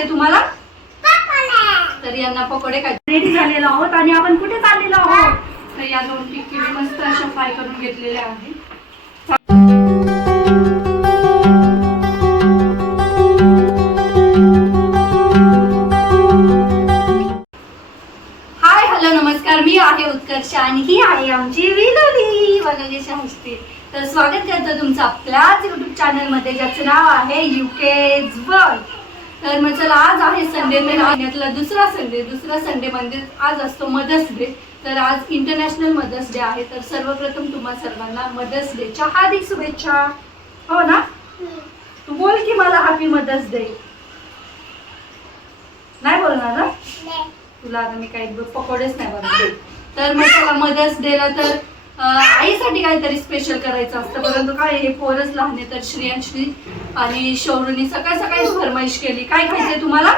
खायचे तुम्हाला? तर यांना पकोडे खायचे. रेडी झालेलो आहोत आणि आपण कुठे चाललेलो आहोत? तर या दोन टिक्की मी मस्त अशा फ्राय करून घेतलेल्या आहेत. हाय हॅलो नमस्कार. मी आहे उत्कर्ष आणि ही आहे आमची हसते. तर स्वागत करतो तुमचं आपल्याच युट्यूब चॅनलमध्ये ज्याचं नाव आहे युके वर्ल्ड तर मग चला आज आहे संडे तर महिन्यातला दुसरा संडे दुसरा संडे म्हणजे आज असतो मदर्स डे तर आज इंटरनॅशनल मदर्स डे आहे. तर सर्वप्रथम तुम्हा सर्वांना मदर्स डेच्या हार्दिक शुभेच्छा. हो ना? तू बोल की मला हॅपी मदर्स डे नाही बोलणार ना? तुला आता मी काही पकोडेच नाही बनवले तर मग त्याला मदर्स डेला तर आईसाठी काहीतरी स्पेशल करायचं असतं. परंतु काय हे पोरच लहान आहे तर श्रियांशी आणि शौरूनी सकाळ सकाळी फरमाईश केली. काय खायचंय तुम्हाला?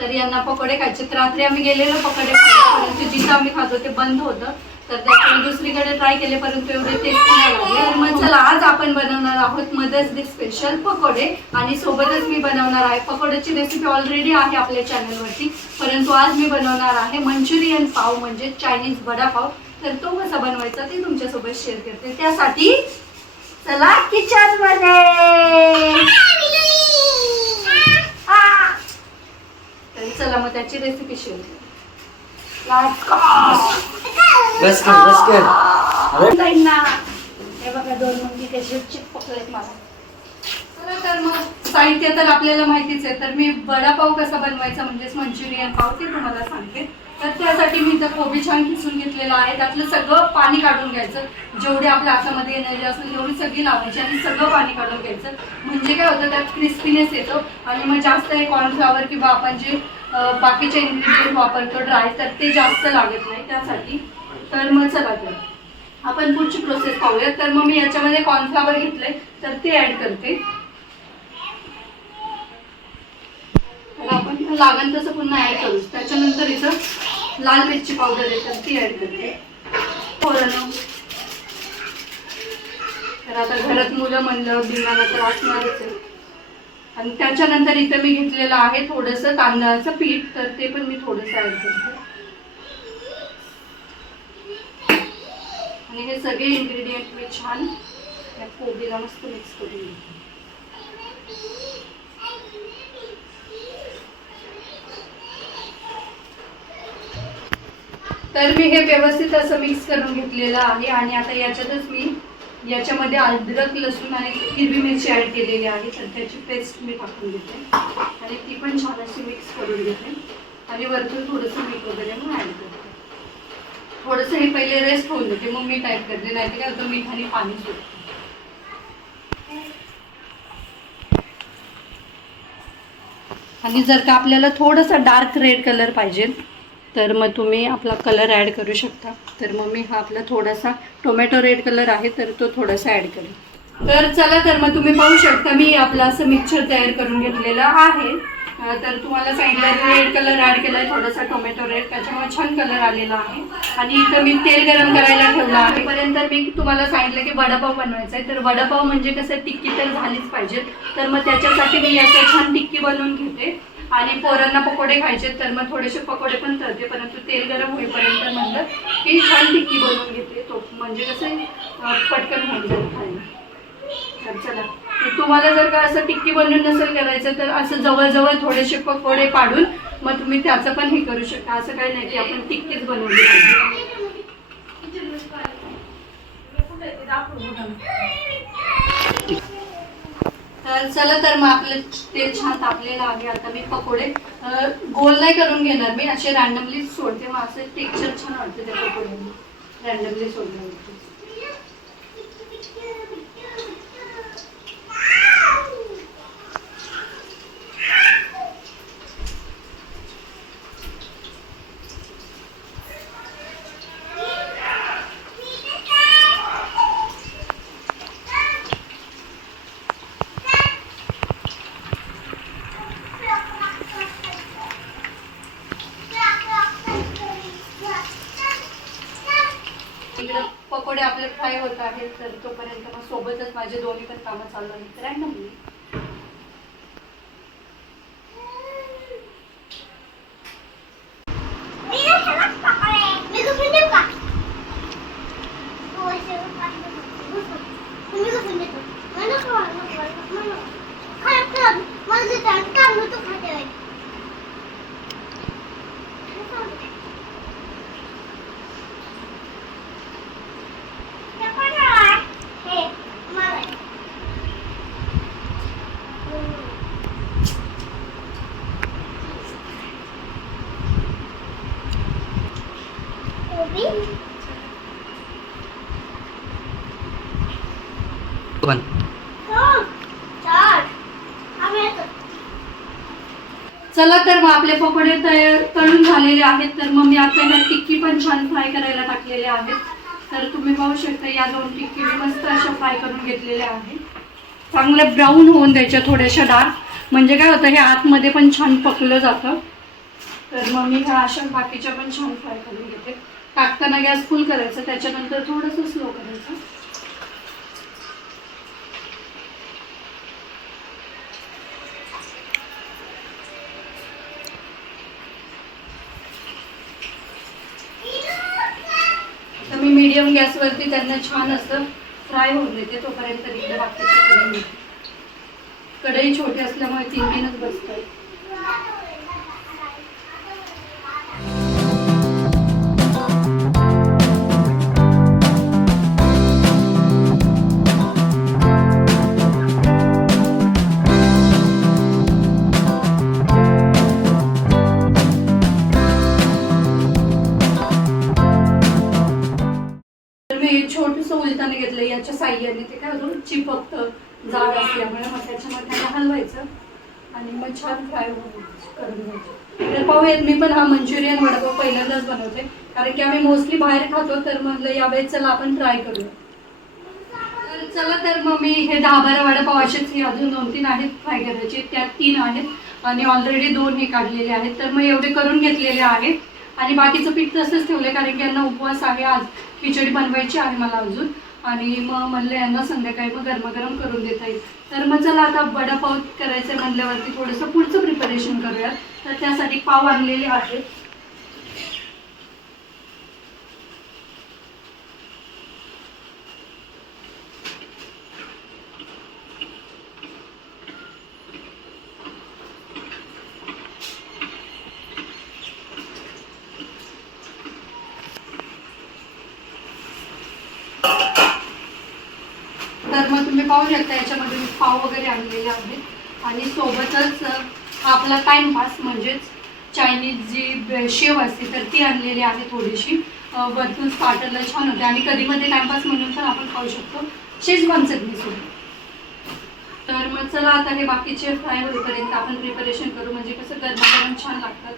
तर यांना पकोडे खायचे. तर रात्री आम्ही गेलेलो पकोडे परंतु जिथं आम्ही खातो ते बंद होतं. तर त्याच्यामुळे दुसरीकडे ट्राय केले परंतु एवढे टेस्ट नाही लागले तर मग चला आज आपण बनवणार आहोत मदर्स डे स्पेशल पकोडे. आणि सोबतच मी बनवणार आहे. पकोड्याची रेसिपी ऑलरेडी आहे आपल्या चॅनलवरती परंतु आज मी बनवणार आहे मंचुरियन पाव म्हणजे चायनीज वडापाव. तर तो कसा बनवायचा ते तुमच्यासोबत शेअर करते. त्यासाठी चला किचनमध्ये. चला मग त्याची रेसिपी शेअर! बस कर बस कर हे बघा दोन कशी चिपकलेत मला. चला तर मग साहित्य तर आपल्याला माहितीच आहे तर मी वडापाव कसा बनवायचा म्हणजेच मंचुरियन पाव ते तुम्हाला सांगते. तर त्यासाठी मी इथं कोबी छान खिसून घेतलेलं आहे. त्यातलं सगळं पाणी काढून घ्यायचं. जेवढे आपल्या हातामध्ये एनर्जी असेल तेवढी सगळी लावायची आणि सगळं पाणी काढून घ्यायचं. म्हणजे काय होतं त्यात क्रिस्पीनेस येतो आणि मग जास्त हे कॉर्नफ्लॉवर किंवा आपण जे बाकीचे इन्ग्रेडियंट वापरतो ड्राय तर ते जास्त लागत नाही त्यासाठी. तर मग चला तर. आपण पुढची प्रोसेस पाहूया. तर मग मी याच्यामध्ये कॉर्नफ्लॉवर घेतले तर ते ऍड करते. आपण लागण तसं पुन्हा ऍड करू. त्याच्यानंतर इथं लाल मिरची पावडर येतात ती ऍड करते. पोरांनो. तर आता घरात मुलं म्हणलं बिमाला तर असणारच आहे. आणि त्याच्यानंतर इथं मी घेतलेलं आहे थोडंसं तांदळाचं पीठ तर ते पण मी थोडंसं ऍड करते. आणि हे सगळे इन्ग्रेडियंट मी छान या कोबीला मस्त मिक्स करून घेते. तर मी हे व्यवस्थित असं मिक्स करून घेतलेलं आहे आणि आता याच्यातच मी याच्यामध्ये अद्रक लसूण आणि हिरवी मिरची ऍड केलेली आहे. तर त्याची पेस्ट मी टाकून घेते. आणि ती पण छान अशी मिक्स करून घेते. आणि वरतून थोडंसं मीठ वगैरे मग ऍड करते. थोडंसं हे पहिले रेस्ट होऊन देते मग मी टाईप करते. नाही तर काय होतं मीठ आणि पाणी सुटतं आणि जर का आपल्याला थोडंसं डार्क रेड कलर पाहिजे तर मग तुम्ही आपला कलर ॲड करू शकता. तर मग मी हा आपला थोडासा टोमॅटो रेड कलर आहे तर तो थोडासा ॲड करेन. तर चला तर मग तुम्ही पाहू शकता मी आपला असं मिक्सर तयार करून घेतलेलं आहे. तर तुम्हाला सांगितलं रेड कलर ॲड केला आहे थोडासा टोमॅटो रेड त्याच्यामुळे छान कलर आलेला आहे. आणि इथं मी तेल गरम करायला ठेवलं आहे. पर्यंत मी तुम्हाला सांगितलं की वडापाव बनवायचा आहे. तर वडापाव म्हणजे कसं टिक्की तर झालीच पाहिजे तर मग त्याच्यासाठी मी याचं छान टिक्की बनवून घेते. आणि पोरांना पकोडे खायचे तर मग थोडेसे पकोडे पण तळते. परंतु तेल गरम होईपर्यंत म्हणलं की छान टिक्की बनवून घेते. तो म्हणजे कसं पटकन होऊन जाईल खायला. तर चला. तुम्हाला जर का असं टिक्की बनवून नसेल करायचं तर असं जवळजवळ थोडेसे पकोडे पाडून मग तुम्ही त्याचं पण हे करू शकता. असं काही नाही की आपण टिक्कीच बनवली पाहिजे. तर चला तर मग आपलं तेल छान तापलेलं आहे. आता मी पकोडे गोल नाही करून घेणार मी असे रँडमली सोडते. मग असं टेक्स्चर छान वाटते त्या पकोड्यांनी. रँडमली सोडल्यावरती इकडं पकोडे आपले फ्राय होत तर तोपर्यंत मग सोबतच माझे दोन्ही पण कामं चालू आहेत. रॅन्डमली चला तर मग आपले पकोडे तयार तळून झालेले आहेत. तर मग मी आता ह्या टिक्की पण छान फ्राय करायला टाकलेल्या आहेत. तर तुम्ही पाहू शकता या दोन टिक्की मी मस्त अशा फ्राय करून घेतलेल्या आहेत. चांगल्या ब्राऊन होऊन द्यायच्या थोड्याशा डार्क म्हणजे काय होतं हे आतमध्ये पण छान पकलं जातं. तर मग मी ह्या अशा बाकीच्या पण छान फ्राय करून घेते. टाकताना गॅस फुल करायचं त्याच्यानंतर थोडंसं स्लो करायचं तर मी मीडियम गॅसवरती त्यांना छान असं फ्राय होऊन देते तोपर्यंत इकडे बाकीच्या कढई कढई छोटी असल्यामुळे तीन तीनच बसतात मी घेतलं याच्या साह्याने ते काय होतं चिपकतं जाड असल्यामुळे मग त्याच्यामध्ये हलवायचं आणि मग छान फ्राय करून घ्यायचं. तर पाहूयात मी पण हा मंचुरियन वडापाव पहिल्यांदाच बनवते कारण की आम्ही मोस्टली बाहेर खातो तर म्हणलं यावेळेस चला आपण ट्राय करूया. तर चला तर मग मी हे दहा बारा वडापाव असेच हे अजून दोन तीन आहेत फ्राय करायचे त्यात तीन आहेत आणि ऑलरेडी दोन हे काढलेले आहेत. तर मग एवढे करून घेतलेले आहेत. आणि बाकीचं पीठ तसंच ठेवलं कारण की यांना उपवास आहे आज. खिचडी बनवायची आहे मला अजून. आणि मग म्हणलं यांना संध्याकाळी मग गरमागरम करून देता येईल. तर मग चला आता वडापाव करायचं म्हणल्यावरती थोडंसं पुढचं प्रिपरेशन करूया तर त्यासाठी पाव आणलेले आहेत तर मग तुम्ही पाहू शकता याच्यामध्ये मी पाव वगैरे आणलेले आहेत. आणि सोबतच आपला टाइमपास म्हणजेच चायनीज जी शेव असते तर ती आणलेली आहे थोडीशी. वरतून स्टार्टरला छान होते. आणि कधी मध्ये टाइमपास म्हणून पण आपण खाऊ शकतो. शेजवान चटणी सोबत. तर मग चला आता हे बाकीचे फ्राय होईपर्यंत आपण प्रिपरेशन करू. म्हणजे कसं गरमागरम छान लागतात.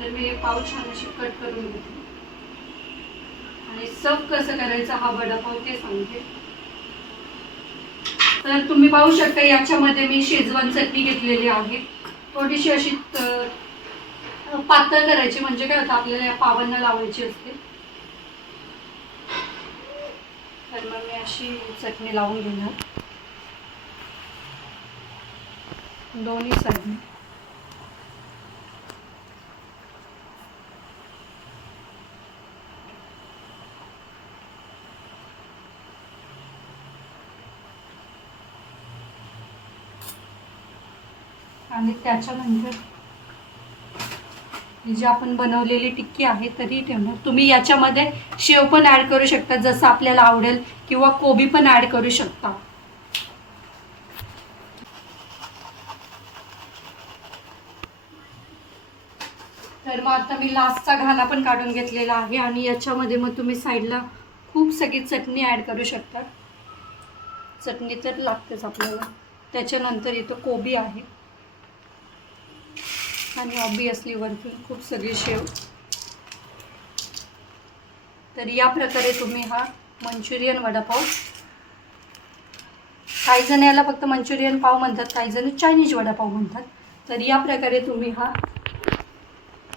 तर मी हे पाव छान अशी कट करून घेते. आणि सब कसं करायचं हा वडापाव ते सांगते. तर तुम्ही पाहू शकता याच्यामध्ये मी शेजवान चटणी घेतलेली आहे. थोडीशी अशी पातळ करायची म्हणजे काय होतं आपल्याला या पावांना लावायची असते. तर मग मी अशी चटणी लावून घेणार. दोन्ही साईडने आणि त्याच्यानंतर ही जी आपण बनवलेली टिक्की आहे तरी ठेवणार. तुम्ही याच्यामध्ये शेव पण ॲड करू शकता जसं आपल्याला आवडेल किंवा कोबी पण ॲड करू शकता. तर मग आता मी लास्टचा घाला पण काढून घेतलेला आहे आणि याच्यामध्ये मग तुम्ही साईडला खूप सगळी चटणी ॲड करू शकता. चटणी तर लागतेच आपल्याला. त्याच्यानंतर इथं कोबी आहे. आणि ऑब्वियसली वरती खूप सगळी शेव. तर या प्रकारे तुम्ही हा मंचुरियन वडापाव. काही जण याला फक्त मंचुरियन पाव म्हणतात काही जण चायनीज वडापाव म्हणतात. तर या प्रकारे तुम्ही हा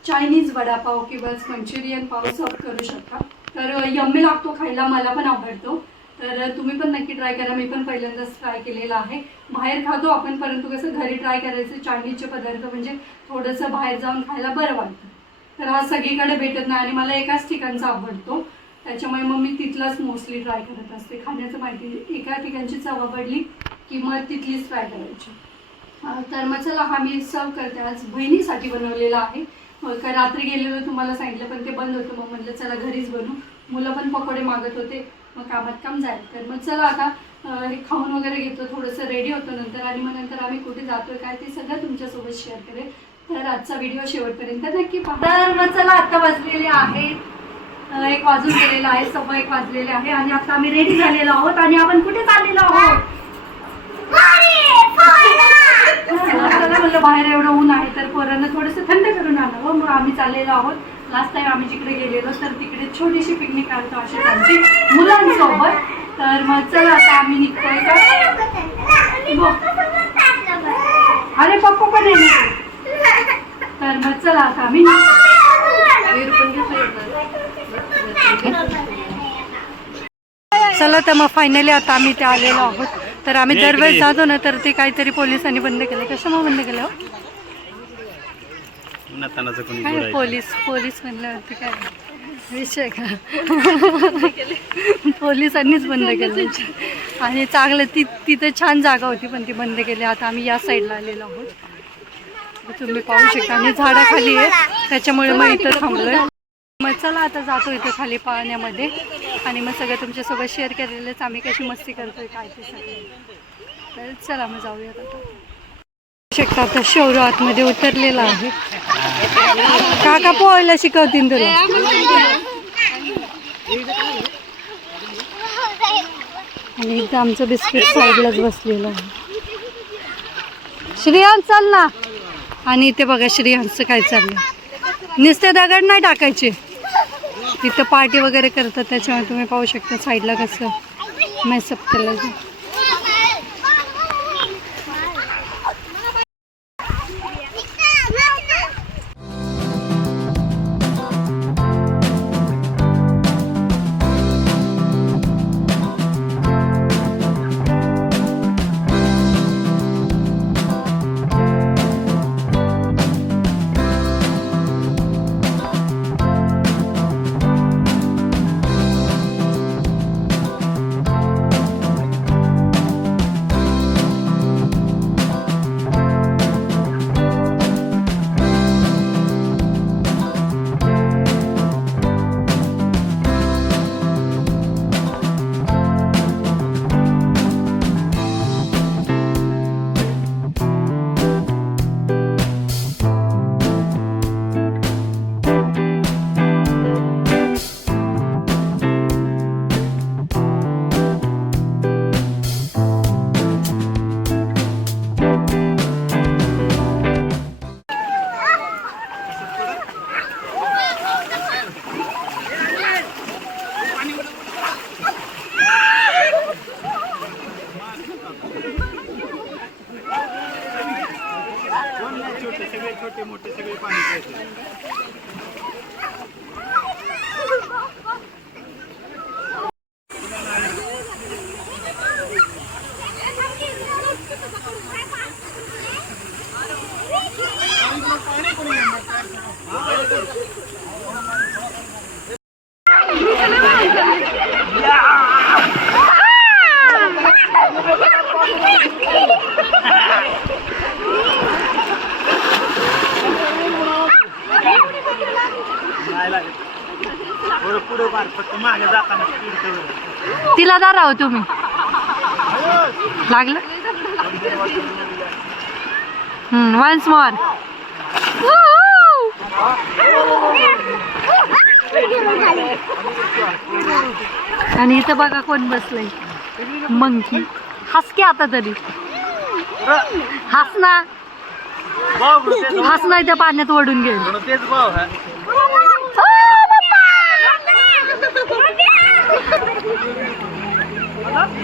चायनीज वडापाव किंवा मंचुरियन पाव सर्व करू शकता. तर यम्मी लागतो खायला मला पण आवडतो. तर तुम्ही पण नक्की ट्राय करा. मी पण पहिल्यांदाच ट्राय केलेला आहे. बाहेर खातो आपण परंतु कसं घरी ट्राय करायचं चायनीजचे पदार्थ म्हणजे थोडंसं बाहेर जाऊन खायला बरं वाटतं. तर हा सगळीकडे भेटत नाही आणि मला एकाच ठिकाणचा आवडतो. त्याच्यामुळे मग मी तिथलाच मोस्टली ट्राय करत असते. खाण्याचं माहिती एका ठिकाणची चव आवडली की मग तिथलीच ट्राय करायची. तर मग चला हा मी सर्व करते. आज बहिणीसाठी बनवलेला आहे. हो, का रात्री गेलेलो तुम्हाला सांगितलं पण ते बंद होतं. मग म्हटलं चला घरीच बनवू. मुलं पण पकोडे मागत होते. मग कामात काम जाईल तर मग चला आता हे खाऊन वगैरे घेतो थोडंसं रेडी होतो नंतर आणि मग नंतर आम्ही कुठे जातोय काय ते सगळं तुमच्यासोबत शेअर करेल तर आजचा व्हिडिओ शेवटपर्यंत नक्की पहा. तर मग चला आता वाजलेले आहेत. एक वाजून गेलेला आहे सव्वा एक वाजलेले आहे आणि आता आम्ही रेडी झालेलो आहोत आणि आपण कुठे चाललेलो आहोत? चला चला म्हणलं बाहेर एवढं ऊन आहे तर पोरांना थोडंसं थंड करून आणावं मग आम्ही चाललेलो आहोत. लास्ट टाइम आम्ही जिकडे गेलेलो तर तिकडे छोटीशी पिकनिक काढतो अशी आमची मुलांसोबत. तर मग चला आता आम्ही निघतोय का? हो. अरे पप्पा पण आहे तर मग चला आता आम्ही चला तर मग फायनली आता आम्ही ते आलेलो आहोत. तर आम्ही दरवेळेस जातो ना तर ते काहीतरी पोलिसांनी बंद केलं कशामुळे बंद केलं हो? उन्हातानाचं कोणी काय पोलीस पोलीस म्हणल्यावरती काय विषय का? पोलिसांनीच बंद केलं. आणि चांगलं ती तिथे छान जागा होती पण ती बंद केली. आता आम्ही या साईडला आलेलो आहोत. तुम्ही पाहू शकता आणि झाडाखाली आहे. त्याच्यामुळे मग इथं थांबलोय. मग चला आता जातो इथे खाली पाण्यामध्ये आणि मग सगळं तुमच्यासोबत शेअर केलेलंच. आम्ही कशी मस्ती करतोय काय ते सगळं. तर चला मग जाऊयात आता. शकता आता शौर्य आतमध्ये उतरलेला आहे. काका पोहायला शिकवतील तुला. आणि इथं आमचं बिस्किट साईडलाच बसलेलं आहे. श्रेयांश चाल ना. आणि इथे बघा श्रेयांशचं काय चाललं नुसते दगड नाही टाकायचे. तिथं पार्टी वगैरे करतात त्याच्यामुळे तुम्ही पाहू शकता साईडला कसं मेसअप केलं हो तुम्ही. लागलं? वन्स मोर आणि इथं बघा कोण बसलंय. मंकी हस की आता तरी? हस ना? हस नाही त्या पाण्यात ओढून गेल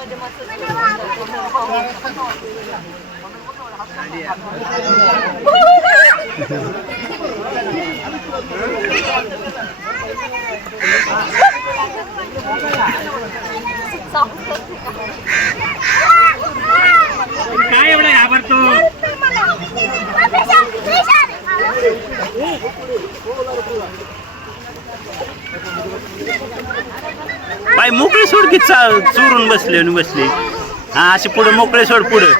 काय की चा चोरून बसले आणि बसले. हा असे पुढं मोकळे सोड पुढं.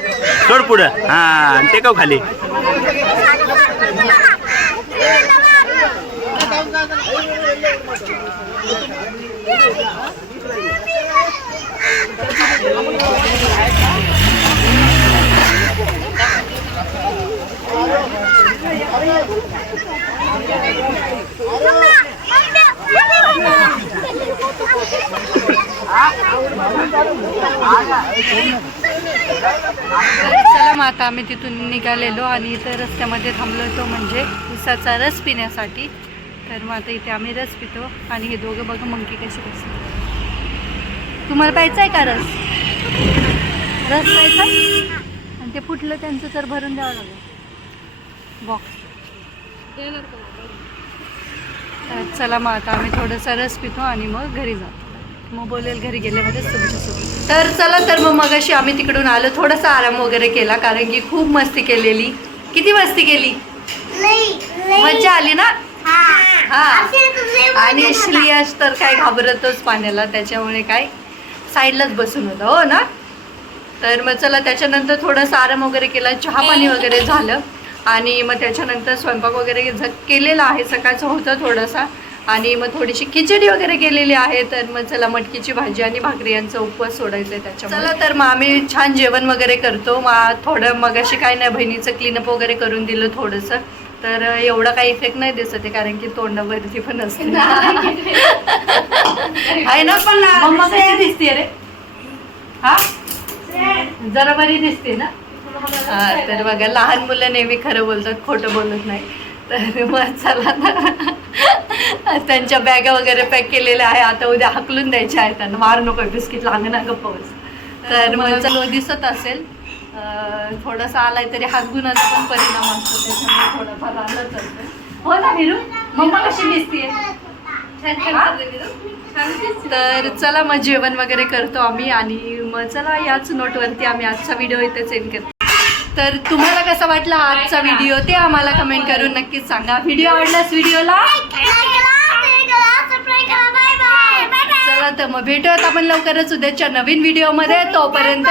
सोड पुढं. हा टेकाव खाली. चला मग आता आम्ही तिथून निघालेलो आणि इथं रस्त्यामध्ये थांबलो होतो म्हणजे उसाचा रस पिण्यासाठी. तर मग आता इथे आम्ही रस पितो आणि हे दोघं बघा मंकी कशी बसले. तुम्हाला प्यायचा आहे का रस? रस प्यायचा? आणि ते फुटलं त्यांचं तर भरून द्यावं लागेल. बॉक्स चला मग आता आम्ही थोडंसं रस पितो आणि मग घरी जातो मग बोलेल घरी गेल्यामध्येच तुमच्यासोबत. तर चला तर मग मगाशी आम्ही तिकडून आलो. थोडासा आराम वगैरे केला कारण की खूप मस्ती केलेली. किती मस्ती केली? मज्जा आली ना? हा. आणि श्रेयस तर काय घाबरतच पाण्याला त्याच्यामुळे काय? साईडलाच बसून होता हो ना? तर मग चला त्याच्यानंतर थोडासा आराम वगैरे केला चहा पाणी वगैरे झालं. आणि मग त्याच्यानंतर स्वयंपाक वगैरे केलेला आहे सकाळचं होतं थोडासा. आणि मग थोडीशी खिचडी वगैरे केलेली आहे तर मग चला मटकीची भाजी आणि भाकरी यांचा उपवास सोडायचा आहे त्याच्यामुळे. चला तर मग आम्ही छान जेवण वगैरे करतो. मग थोडं मग अशी काय नाही बहिणीचं क्लीनअप वगैरे करून दिलं थोडंसं. तर एवढा काही इफेक्ट नाही दिसत आहे कारण की तोंडावरती पण असते. आहे ना पण दिसते रे? हा? जरा बरी दिसते ना? हा तर बघा लहान मुलं नेहमी खरं बोलतात खोटं बोलत नाही. तर मग चला ना. त्यांच्या बॅगा वगैरे पॅक केलेल्या आहे आता उद्या हकलून द्यायच्या आहेत त्यांना मार नको बिस्किट लाग ना गप्प बस. तर मग चलो. दिसत असेल. थोडासा आलाय तरी हात गुणाचा पण परिणाम असतो त्याच्यामुळे थोडंफार आलंच असतं हो ना विरू मम्मा कशी दिसते तर चला मग जेवण वगैरे करतो आम्ही आणि मग चला याच नोटवरती आम्ही आजचा व्हिडिओ इथे सेंड करतो. तर तुम्हाला कसा वाटला आजचा व्हिडिओ ते आम्हाला कमेंट करून नक्कीच सांगा. व्हिडिओ आवडल्यास व्हिडिओला चला तर मग भेटूयात आपण लवकरच उद्याच्या नवीन व्हिडिओमध्ये तोपर्यंत